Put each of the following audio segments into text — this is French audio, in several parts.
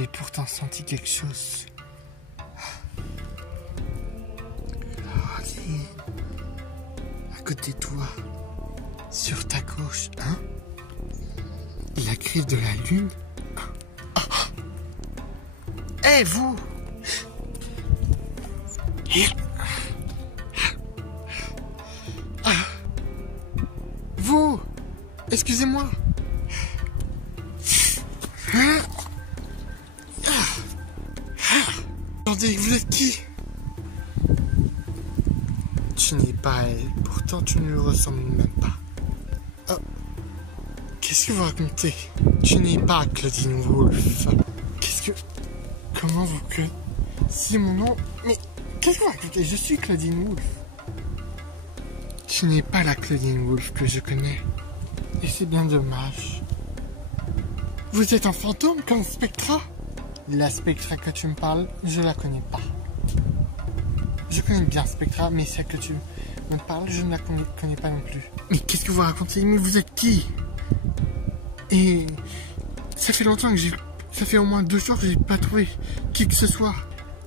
J'avais pourtant senti quelque chose. Allez. À côté de toi. Sur ta gauche, hein? La griffe de la lune. Hé, vous! Vous! Excusez-moi! Attendez, vous êtes qui? Tu n'es pas elle, pourtant tu ne lui ressembles même pas. Oh. Qu'est-ce que vous racontez? Tu n'es pas Claudine Wolf. Qu'est-ce que... Comment vous que... C'est mon nom... Mais qu'est-ce que vous racontez? Je suis Claudine Wolf. Tu n'es pas la Claudine Wolf que je connais. Et c'est bien dommage. Vous êtes un fantôme comme Spectra? La Spectra que tu me parles, je la connais pas. Je connais bien Spectra, mais celle que tu me parles, je ne la connais pas non plus. Mais qu'est-ce que vous racontez? Mais vous êtes qui? Et ça fait longtemps que j'ai... Ça fait au moins 2 jours que j'ai pas trouvé qui que ce soit.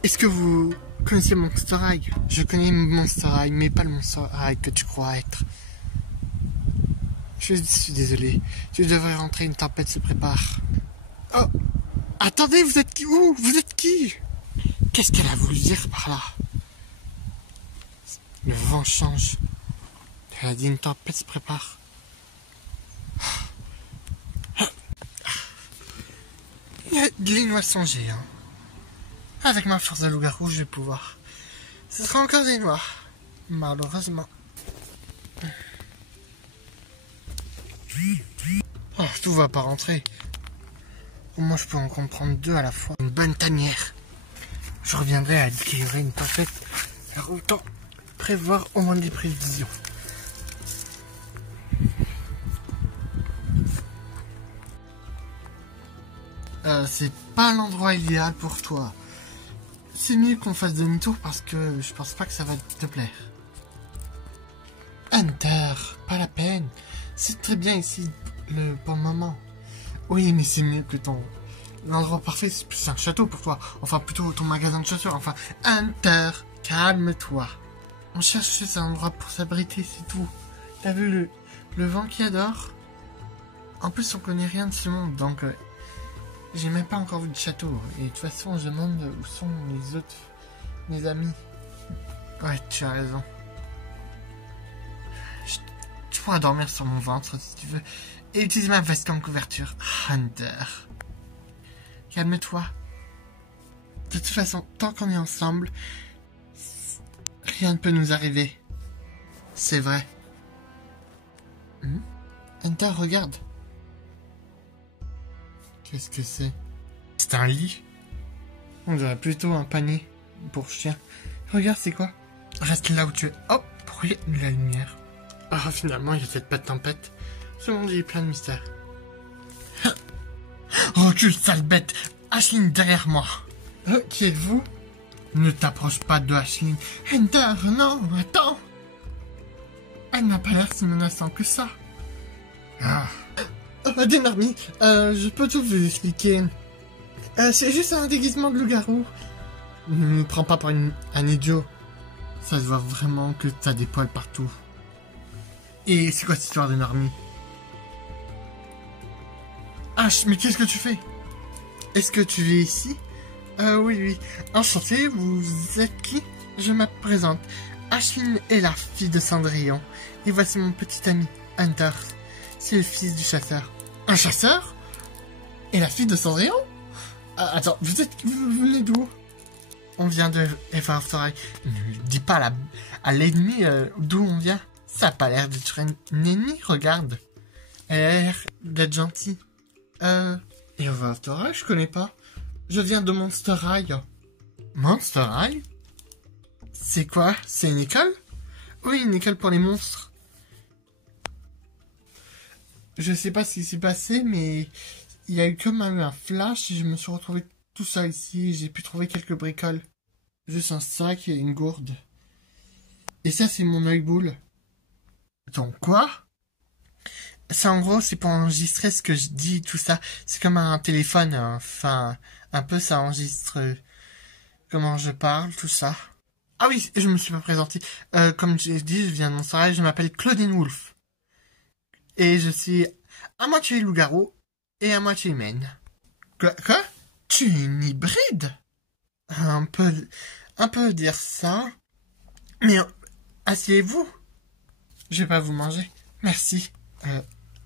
Est-ce que vous connaissez Monster High? Je connais Monster High, mais pas le Monster High que tu crois être. Je suis désolé. Tu devrais rentrer, une tempête se prépare. Oh! Attendez, vous êtes qui? Où? Vous êtes qui? Qu'est-ce qu'elle a voulu dire par là? Le vent change. Elle a dit une tempête se prépare. Lynn va songer, hein. Avec ma force de loup-garou, je vais pouvoir. Ce sera encore des noirs. Malheureusement. Oh, tout va pas rentrer. Au moins, je peux en comprendre 2 à la fois. Une bonne tanière. Je reviendrai à dire qu'il y aurait une tempête. Alors autant prévoir au moins des prévisions. C'est pas l'endroit idéal pour toi. C'est mieux qu'on fasse demi-tour parce que je pense pas que ça va te plaire. Hunter, pas la peine. C'est très bien ici pour le moment. Oui, mais c'est mieux que ton... L'endroit parfait, c'est plus un château pour toi. Enfin, plutôt ton magasin de chaussures. Enfin, Hunter, calme-toi. On cherche juste un endroit pour s'abriter, c'est tout. T'as vu le vent qui adore? En plus, on connaît rien de ce monde, donc... j'ai même pas encore vu de château. Et de toute façon, je me demande où sont les autres... mes amis. Ouais, tu as raison. Tu pourras dormir sur mon ventre si tu veux. Et utiliser ma veste comme couverture. Hunter. Calme-toi. De toute façon, tant qu'on est ensemble, rien ne peut nous arriver. C'est vrai. Hunter, regarde. Qu'est-ce que c'est? C'est un lit. On dirait plutôt un panier pour chien. Regarde, c'est quoi? Reste là où tu es. Hop, pour la lumière. Ah, finalement, il n'y a peut-être pas de tempête. Ce monde est plein de mystères. Recule, sale bête! Ashlyn derrière moi! Qui êtes-vous? Ne t'approche pas de Ashlyn. Hunter, non, attends! Elle n'a pas l'air si menaçante que ça. Denarmy, je peux tout vous expliquer. C'est juste un déguisement de loup-garou. Ne me prends pas pour un idiot. Ça se voit vraiment que t'as des poils partout. Et c'est quoi cette histoire de Narmi? Ash, mais qu'est-ce que tu fais? Est-ce que tu vis ici? Oui. Enchanté, vous êtes qui? Je me présente. Ashlyn est la fille de Cendrillon. Et voici mon petit ami, Hunter. C'est le fils du chasseur. Un chasseur? Et la fille de Cendrillon? Attends, vous venez d'où? On vient de Eva of Torai. Ne dis pas à l'ennemi d'où on vient. Ça a pas l'air d'être une ennemie, regarde. Elle a l'air d'être gentille. Eva of Torai, je connais pas. Je viens de Monster High. Monster High? C'est quoi? C'est une école? Oui, une école pour les monstres. Je sais pas ce qui s'est passé, mais il y a eu quand même un flash et je me suis retrouvé tout seul ici. J'ai pu trouver quelques bricoles. Juste un sac et une gourde. Et ça, c'est mon œil boule. Donc quoi? C'est en gros, c'est pour enregistrer ce que je dis, tout ça. C'est comme un téléphone, hein. Enfin, un peu ça enregistre comment je parle, tout ça. Ah oui, je me suis pas présenté. Comme j'ai dit, je viens de Montserrat, je m'appelle Claudine Wolf. Et je suis à moitié loup-garou et à moitié humaine. Quoi? Tu es une hybride? Un peu dire ça. Mais asseyez-vous. Je vais pas vous manger. Merci.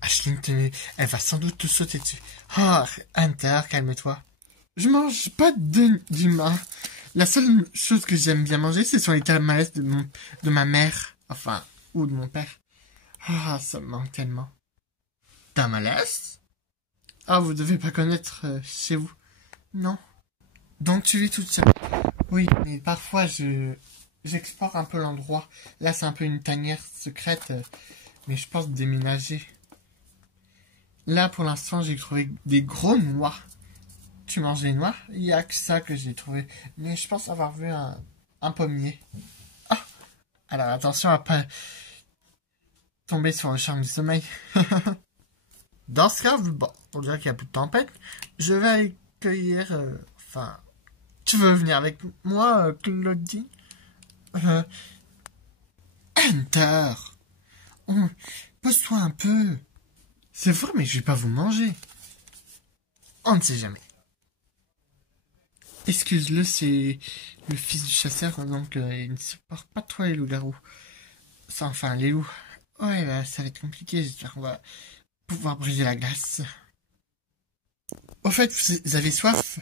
Aisling, tenez, elle va sans doute te sauter dessus. Oh, Hunter, calme-toi. Je mange pas d'humain. La seule chose que j'aime bien manger, ce sont les tamales de ma mère. Enfin, ou de mon père. Ah, ça me manque tellement. Tamales? Ah, vous devez pas connaître chez vous. Non. Donc tu vis toute seule. Oui, mais parfois j'explore un peu l'endroit. Là, c'est un peu une tanière secrète, mais je pense déménager. Là, pour l'instant, j'ai trouvé des gros noix. Tu manges des noix? Il y a que ça que j'ai trouvé. Mais je pense avoir vu un pommier. Ah! Alors attention à pas tomber sur le charme du sommeil. Dans ce cas, bon, on dirait qu'il n'y a plus de tempête. Je vais aller cueillir... Enfin... Tu veux venir avec moi, Claudine? Hunter! Pose-toi un peu. C'est vrai, mais je vais pas vous manger. On ne sait jamais. Excuse-le, c'est le fils du chasseur, donc il ne supporte pas trop les loups-garous. Enfin, les loups. Ouais, là, ça va être compliqué, j'espère qu'on va pouvoir briser la glace. Au fait, vous avez soif?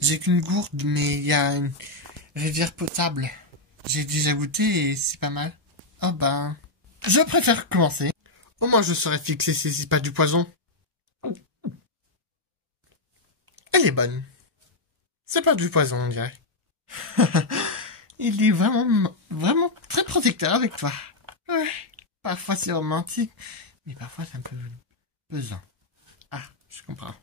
J'ai qu'une gourde, mais il y a une rivière potable. J'ai déjà goûté et c'est pas mal. Oh ben... Je préfère commencer. Au moins je saurais fixer si c'est pas du poison. Elle est bonne. C'est pas du poison, on dirait. Il est vraiment très protecteur avec toi. Ouais. Parfois c'est romantique, mais parfois c'est un peu pesant. Ah, je comprends.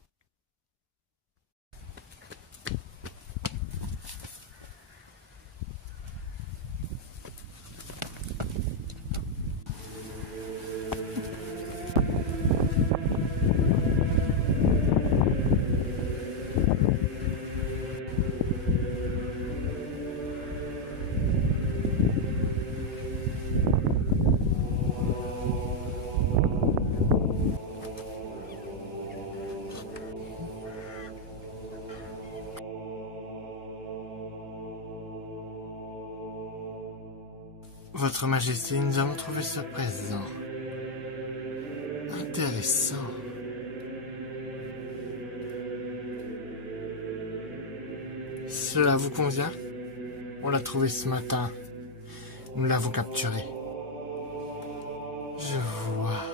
Votre Majesté, nous avons trouvé ce présent. Intéressant. Cela vous convient? On l'a trouvé ce matin. Nous l'avons capturé. Je vois.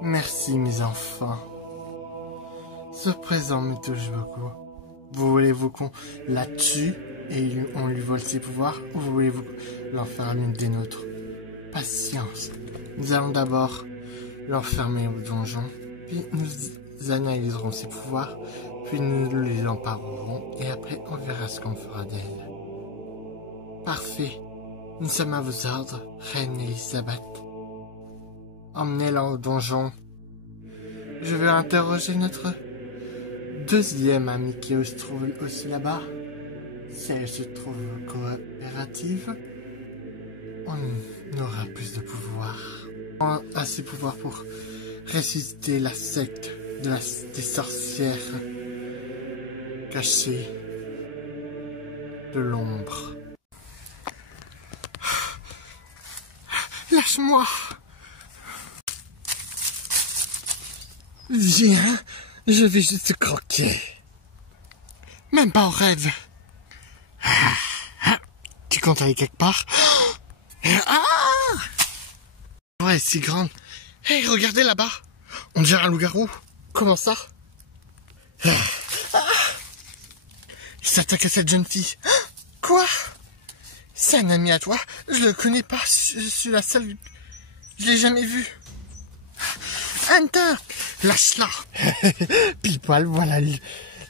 Merci, mes enfants. Ce présent me touche beaucoup. Voulez-vous qu'on la tue et on lui vole ses pouvoirs, ou voulez-vous l'enfermer l'une des nôtres? Patience. Nous allons d'abord l'enfermer au donjon, puis nous analyserons ses pouvoirs, puis nous les emparerons, et après on verra ce qu'on fera d'elle. Parfait. Nous sommes à vos ordres, Reine Elisabeth. Emmenez-la au donjon. Je vais interroger notre deuxième amie qui se trouve aussi là-bas. Si elle se trouve coopérative, on aura plus de pouvoir. On a assez de pouvoir pour ressusciter la secte des sorcières cachées de l'ombre. Lâche-moi! Viens, je vais juste te croquer. Même pas en rêve. Tu comptes aller quelque part? Ouais, si grande. Hey, regardez là-bas. On dirait un loup-garou. Comment ça? Il s'attaque à cette jeune fille. Quoi? C'est un ami à toi? Je le connais pas. Je suis la seule. Je l'ai jamais vu. Hunter! Lâche-la! Pile poil, voilà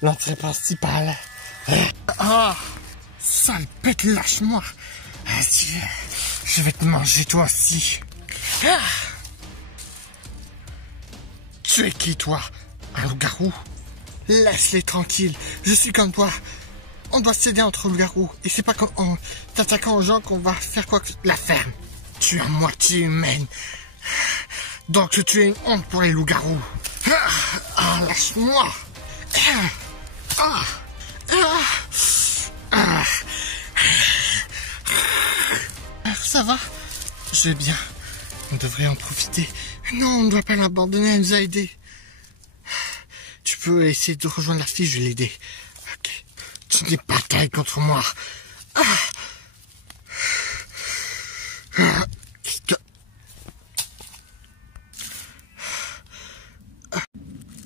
l'entrée principale. Ah! Sale bête, lâche-moi! Je vais te manger toi aussi. Ah, Tu es qui, toi? Un loup-garou? Laisse-les tranquilles. Je suis comme toi. On doit s'aider entre loups-garous. Et c'est pas en t'attaquant aux gens qu'on va faire quoi que... La ferme. Tu es à moitié humaine. Donc tu es une honte pour les loups-garous. Ah, lâche-moi. Ça va? Je vais bien. On devrait en profiter. Non, on ne doit pas l'abandonner, elle nous a aidés. Tu peux essayer de rejoindre la fille, je vais l'aider. Ok. Tu n'es pas taille contre moi.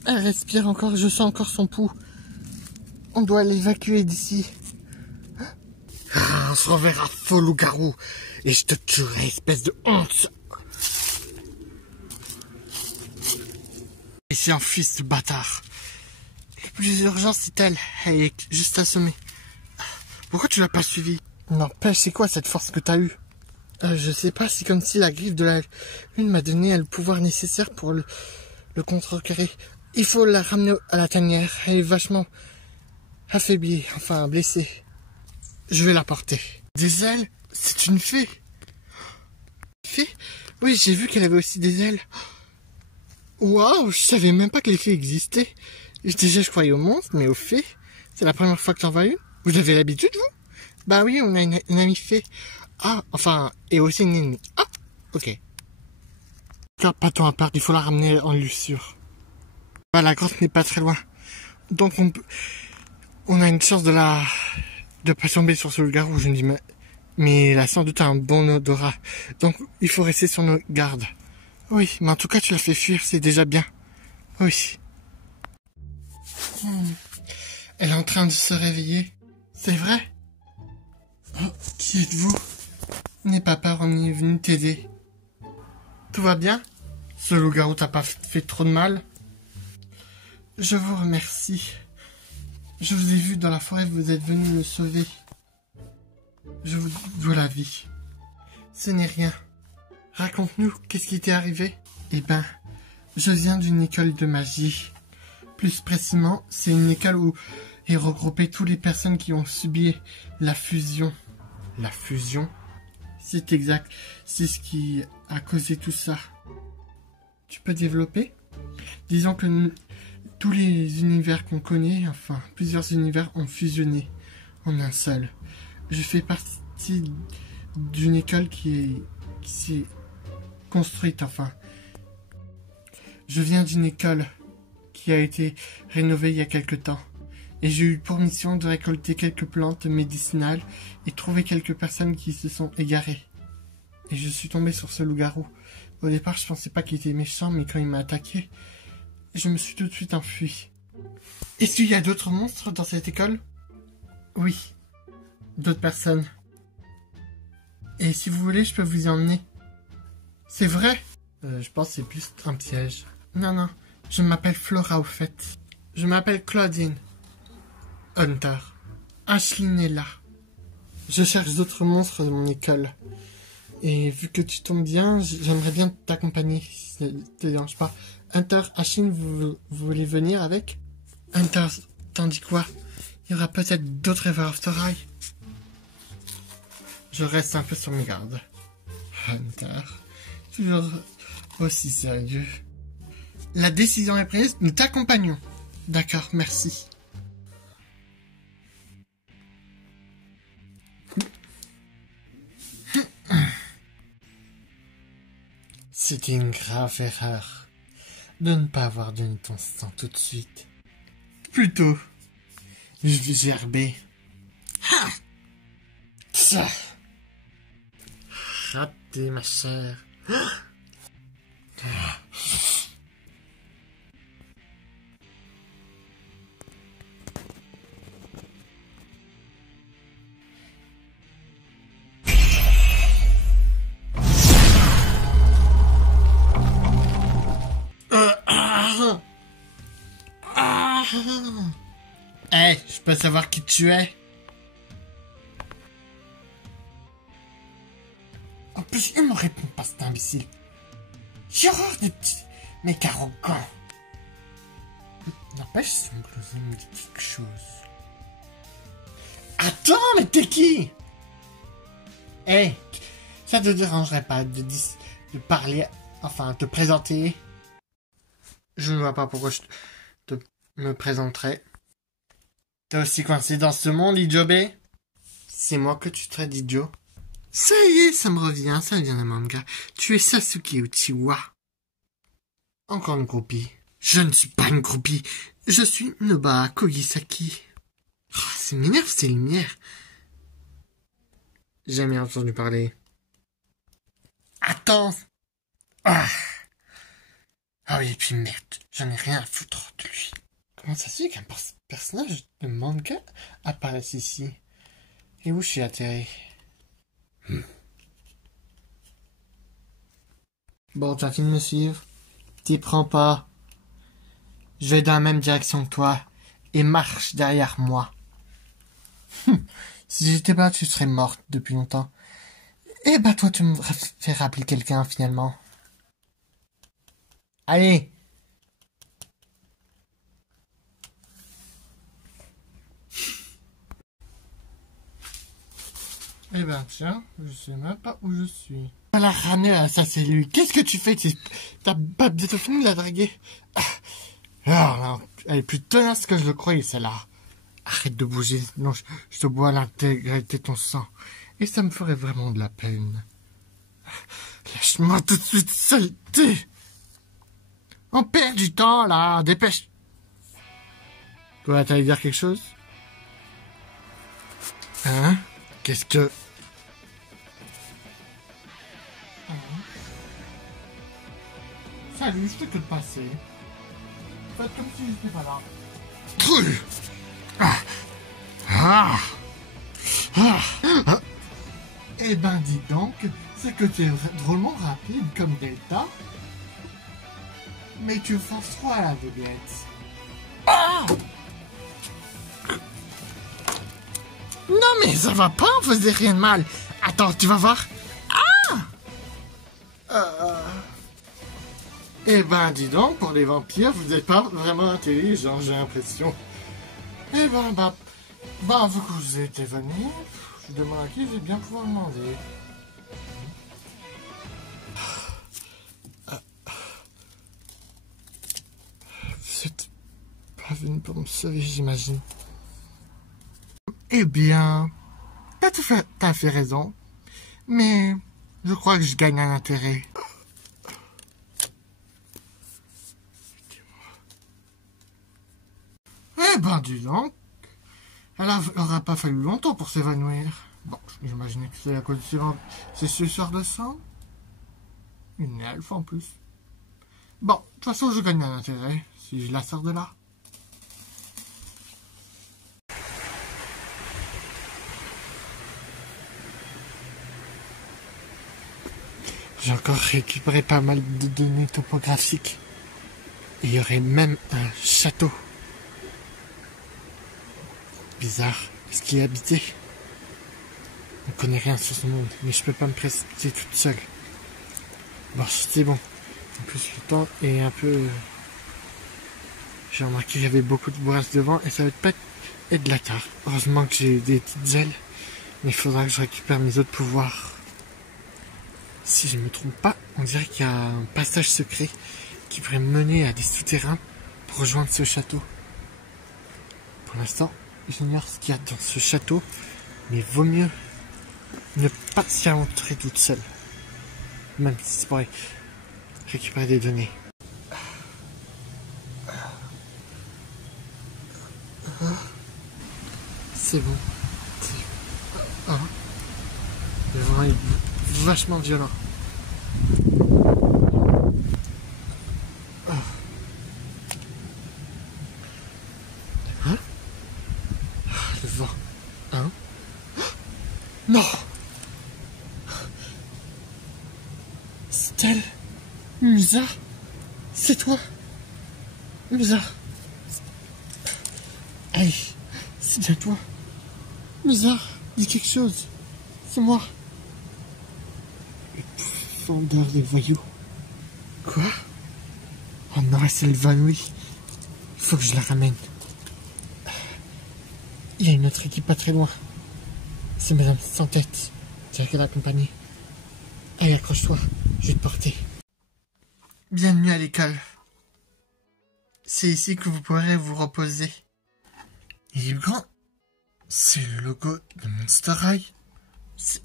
Elle respire encore, je sens encore son pouls. On doit l'évacuer d'ici. On se reverra, faux loup-garou. Et je te tuerai, espèce de honte. Et c'est un fils de bâtard. Le plus urgent, c'est elle. Elle est juste assommée. Pourquoi tu l'as pas suivi? N'empêche, c'est quoi cette force que t'as eue? Je sais pas, c'est comme si la griffe de la lune m'a donné le pouvoir nécessaire pour le contrecarrer. Il faut la ramener à la tanière. Elle est vachement affaiblie, enfin blessée. Je vais la porter. Des ailes? C'est une fée. Fée? Oui, j'ai vu qu'elle avait aussi des ailes. Waouh, je savais même pas que les fées existaient. Déjà, je croyais aux monstres, mais aux fées, c'est la première fois que t'en vois une. Vous avez l'habitude, vous? Bah oui, on a une amie fée. Ah, enfin, et aussi une ennemie. Ah, ok. Pas tant à part, il faut la ramener en lieu sûr. Bah, la grotte n'est pas très loin. Donc, on a une chance de pas tomber sur ce loup-garou, je me dis, mais il a sans doute un bon odorat. Donc, il faut rester sur nos gardes. Oui, mais en tout cas, tu l'as fait fuir, c'est déjà bien. Oui. Elle est en train de se réveiller. C'est vrai? Oh, qui êtes-vous? N'aie pas peur, on est venu t'aider. Tout va bien? Ce loup-garou t'a pas fait trop de mal? Je vous remercie. Je vous ai vu dans la forêt, vous êtes venu me sauver. Je vous dois la vie. Ce n'est rien. Raconte-nous, qu'est-ce qui t'est arrivé? Eh ben, je viens d'une école de magie. Plus précisément, c'est une école où est regroupé toutes les personnes qui ont subi la fusion. La fusion? C'est exact. C'est ce qui a causé tout ça. Tu peux développer? Disons que tous les univers qu'on connaît, enfin, plusieurs univers ont fusionné en un seul. Je fais partie d'une école qui s'est construite, enfin. Je viens d'une école qui a été rénovée il y a quelque temps. Et j'ai eu pour mission de récolter quelques plantes médicinales et trouver quelques personnes qui se sont égarées. Et je suis tombé sur ce loup-garou. Au départ, je pensais pas qu'il était méchant, mais quand il m'a attaqué, je me suis tout de suite enfui. Est-ce qu'il y a d'autres monstres dans cette école? Oui. D'autres personnes. Et si vous voulez, je peux vous y emmener. C'est vrai? Je pense que c'est plus un piège. Non, non. Je m'appelle Flora, au fait. Je m'appelle Claudine. Hunter. Ashlyn est là. Je cherche d'autres monstres de mon école. Et vu que tu tombes bien, j'aimerais bien t'accompagner, si ça te dérange pas. Hunter, Ashlyn, vous voulez venir avec? Hunter, t'en dis quoi? Il y aura peut-être d'autres Ever After High. Je reste un peu sur mes gardes. Hunter, toujours aussi sérieux. La décision est prise, nous t'accompagnons. D'accord, merci. C'était une grave erreur de ne pas avoir donné ton sang tout de suite. Plutôt, je vais gerber. Ha! Ça! Raté, ma chère. Hey, je peux savoir qui tu es? En plus, il me répond pas, cet imbécile. J'ai horreur des petits mecs arrogants. N'empêche, son blouson me dit quelque chose. Attends, mais t'es qui? Hé, ça te dérangerait pas de parler, enfin, te présenter? Je ne vois pas pourquoi me présenterais. T'es aussi coincé dans ce monde, idiobé? C'est moi que tu traites d'idiot. Ça y est, ça me revient, ça vient d'un manga. Tu es Sasuke Uchiwa. Encore une groupie. Je ne suis pas une groupie. Je suis Noba Kogisaki. Oh, ça m'énerve ces lumières. Jamais entendu parler. Attends. Ah oui, et puis merde, j'en ai rien à foutre de lui. Comment ça se fait qu'un personnage de manga apparaisse ici? Et où je suis atterri? Bon, tu as fini de me suivre? T'y prends pas. Je vais dans la même direction que toi. Et marche derrière moi. Si j'étais pas, tu serais morte depuis longtemps. Et bah toi, tu me fais rappeler quelqu'un finalement. Allez! Eh ben tiens, je sais même pas où je suis. Elle a ramené à sa cellule. Qu'est-ce que tu fais? T'as pas bientôt fini de la draguer? Ah, non, elle est plus tenace que je le croyais, celle-là. Arrête de bouger, sinon je te bois l'intégralité de ton sang. Et ça me ferait vraiment de la peine. Lâche-moi tout de suite, saleté! On perd du temps, là, dépêche! Quoi, t'allais dire quelque chose? Hein? Qu'est-ce que... Salut, je t'écoute passer. Faites comme si j'étais pas là. Eh ben, dis donc, c'est que tu es drôlement rapide comme Delta. Mais tu forces trop à la vedette. Ah! Non mais ça va pas, on faisait rien de mal. Attends, tu vas voir. Eh ben, dis donc, pour les vampires, vous n'êtes pas vraiment intelligents, j'ai l'impression. Eh ben, vu que vous êtes venu, je demande à qui je vais bien pouvoir demander. Vous êtes pas venu pour me sauver, j'imagine. Eh bien, t'as fait raison. Mais je crois que je gagne un intérêt. Eh ben, dis donc. Elle aura pas fallu longtemps pour s'évanouir. Bon, j'imaginais que c'est à cause de ces suceurs de sang. Une elfe en plus. Bon, de toute façon, je gagne un intérêt si je la sors de là. J'ai encore récupéré pas mal de données topographiques. Et il y aurait même un château. Bizarre. Est-ce qu'il est habité? On connaît rien sur ce monde, mais je peux pas me précipiter toute seule. Bon, c'est bon. En plus, le temps est un peu... J'ai remarqué qu'il y avait beaucoup de bourrasques devant et ça va pas être de la tard. Heureusement que j'ai des petites ailes, mais il faudra que je récupère mes autres pouvoirs. Si je me trompe pas, on dirait qu'il y a un passage secret qui pourrait mener à des souterrains pour rejoindre ce château. Pour l'instant, j'ignore ce qu'il y a dans ce château, mais vaut mieux ne pas s'y aventurer toute seule. Même si c'est pour récupérer des données. C'est bon. Le vent est vachement violent. Le vent. Non! Stella, Musa, c'est toi? Musa. Hey, c'est bien toi. Musa, dis quelque chose. C'est moi. Le fondeur des voyous. Quoi? Oh non, elle s'est évanouie. Faut que je la ramène. Il y a une autre équipe pas très loin. C'est Madame Sans Tête. Tu as qu'à l'accompagner. Allez, accroche-toi. Je vais te porter. Bienvenue à l'école. C'est ici que vous pourrez vous reposer. Il est grand. C'est le logo de Monster High.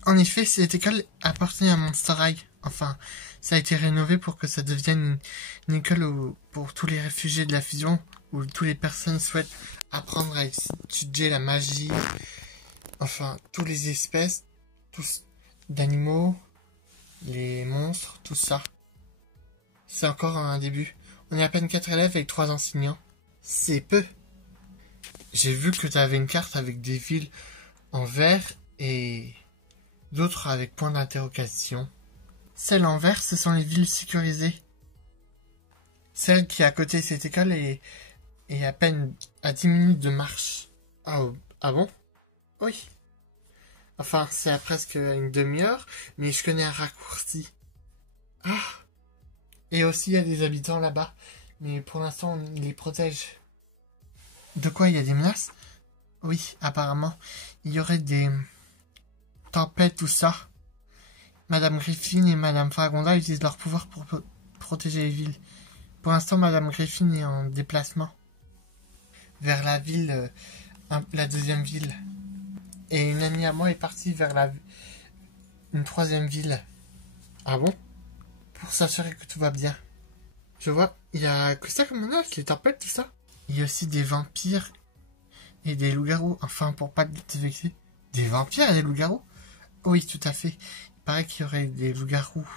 En effet, cette école appartenait à Monster High. Enfin, ça a été rénové pour que ça devienne une école pour tous les réfugiés de la fusion, où toutes les personnes souhaitent apprendre à étudier la magie, enfin, toutes les espèces, tous d'animaux, les monstres, tout ça. C'est encore un début. On est à peine 4 élèves avec 3 enseignants. C'est peu. J'ai vu que tu avais une carte avec des villes en vert et d'autres avec point d'interrogation. Celles en vert, ce sont les villes sécurisées. Celle qui est à côté de cette école est à peine à 10 minutes de marche. Ah bon? Oui. Enfin, c'est à presque une demi-heure, mais je connais un raccourci. Ah! Et aussi, il y a des habitants là-bas, mais pour l'instant, on les protège. De quoi, il y a des menaces? Oui, apparemment, il y aurait des tempêtes, tout ça. Madame Griffin et Madame Fragonda utilisent leur pouvoir pour protéger les villes. Pour l'instant, Madame Griffin est en déplacement vers la ville, la deuxième ville. Et une amie à moi est partie vers une troisième ville. Ah bon? Pour s'assurer que tout va bien. Je vois, il y a que ça comme menace, les tempêtes, tout ça. Il y a aussi des vampires et des loups-garous. Enfin, pour pas te vexer. Des vampires et des loups-garous? Oui, tout à fait. Il paraît qu'il y aurait des loups-garous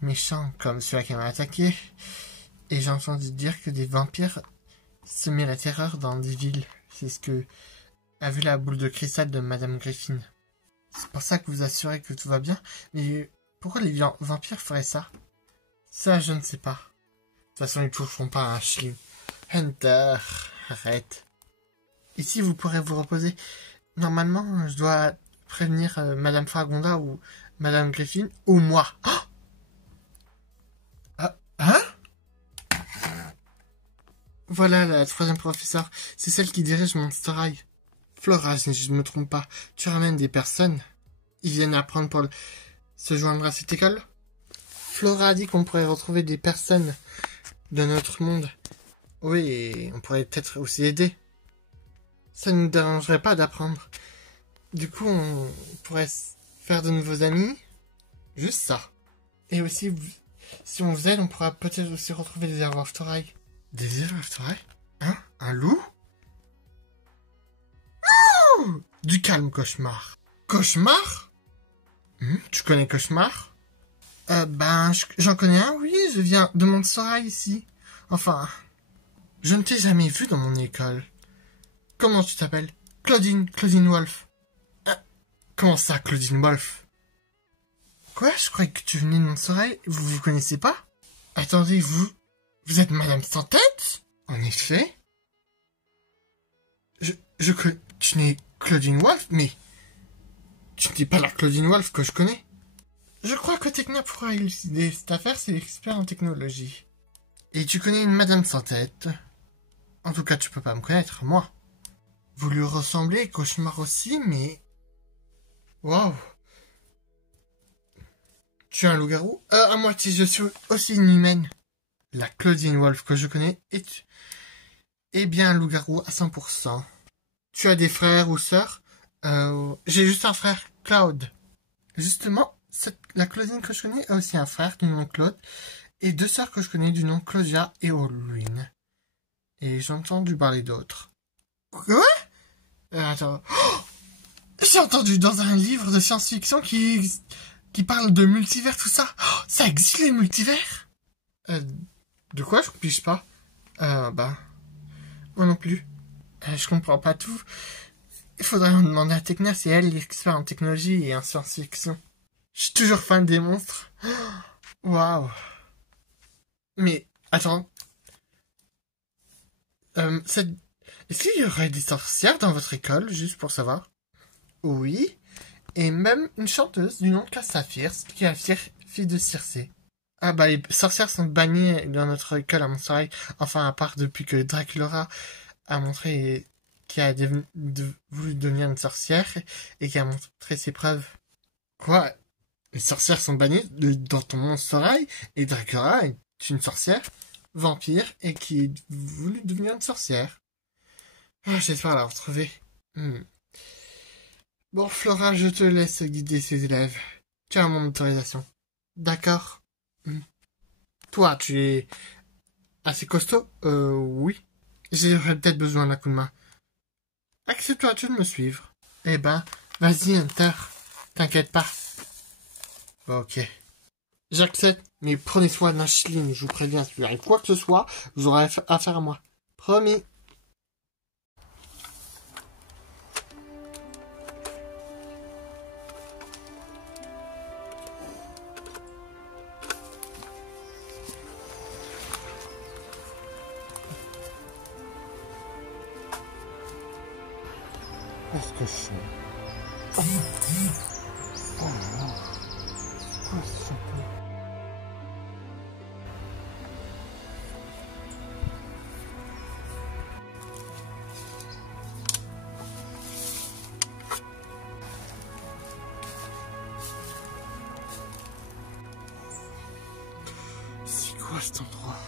méchants comme ceux-là qui m'a attaqué. Et j'ai entendu dire que des vampires semaient la terreur dans des villes. C'est ce que a vu la boule de cristal de Madame Griffin. C'est pour ça que vous assurez que tout va bien. Mais pourquoi les vampires feraient ça? Ça, je ne sais pas. De toute façon, ils ne toucheront pas à un chien. Hunter, arrête. Ici, vous pourrez vous reposer. Normalement, je dois prévenir Madame Fragonda ou Madame Griffin ou moi. Oh, hein? Voilà la troisième professeure. C'est celle qui dirige Monster High. Flora, si je ne me trompe pas, tu ramènes des personnes. Ils viennent apprendre pour se joindre à cette école. Flora a dit qu'on pourrait retrouver des personnes de notre monde. Oui, et on pourrait peut-être aussi aider. Ça ne nous dérangerait pas d'apprendre. Du coup, on pourrait faire de nouveaux amis. Juste ça. Et aussi, si on vous aide, on pourra peut-être aussi retrouver des Herbes After High. Des Herbes After High? Hein? Un loup? Oh! Du calme, Cauchemar. Cauchemar? Tu connais Cauchemar? J'en connais un, oui, je viens de Monster High ici. Enfin, je ne t'ai jamais vu dans mon école. Comment tu t'appelles? Claudine Wolf. Comment ça, Claudine Wolf? Quoi? Je croyais que tu venais de Monster High, vous vous connaissez pas? Attendez, vous êtes Madame Sans Tête? En effet. Tu n'es Claudine Wolf, mais tu n'es pas la Claudine Wolf que je connais. Je crois que Techna pourra élucider cette affaire, c'est l'expert en technologie. Et tu connais une Madame Sans Tête? En tout cas, tu peux pas me connaître, moi. Vous lui ressemblez, Cauchemar aussi, mais... Waouh. Tu es un loup-garou? À moitié, je suis aussi une humaine. La Claudine Wolf que je connais est bien un loup-garou à 100%. Tu as des frères ou sœurs? J'ai juste un frère, Cloud. Justement, la Claudine que je connais a aussi un frère du nom Claude et 2 sœurs que je connais du nom Claudia et Halloween. Et j'ai entendu parler d'autres. Quoi? Attends. Oh, j'ai entendu dans un livre de science-fiction qui parle de multivers, tout ça. Oh, ça existe les multivers? De quoi je pige pas? Moi non plus. Je comprends pas tout. Il faudrait en demander à Techna, c'est elle l'expert en technologie et en science-fiction. Je suis toujours fan des monstres. Waouh. Mais, attends. Est-ce qu'il y aurait des sorcières dans votre école, juste pour savoir? Oui. Et même une chanteuse du nom de Saphir, qui est la fille de Circé. Ah bah, les sorcières sont bannies dans notre école à Montserrat. Enfin, à part depuis que Draculaura a montré qu'il a voulu devenir une sorcière et qui a montré ses preuves. Quoi? Les sorcières sont bannies dans ton Montserrat et Draculaura est une sorcière vampire et qui est voulu devenir une sorcière. Ah, j'espère la retrouver. Bon, Flora, je te laisse guider ses élèves. Tu as mon autorisation. D'accord. Toi, tu es assez costaud? Oui. J'aurais peut-être besoin d'un coup de main. Acceptes-tu de me suivre? Eh ben, vas-y, Hunter. T'inquiète pas. Ok. J'accepte, mais prenez soin d'Ashlyn, je vous préviens, si vous arrive quoi que ce soit, vous aurez affaire à moi. Promis. Qu'est-ce que je fais? Oh là là. C'est quoi ce chapeau? C'est quoi cet endroit?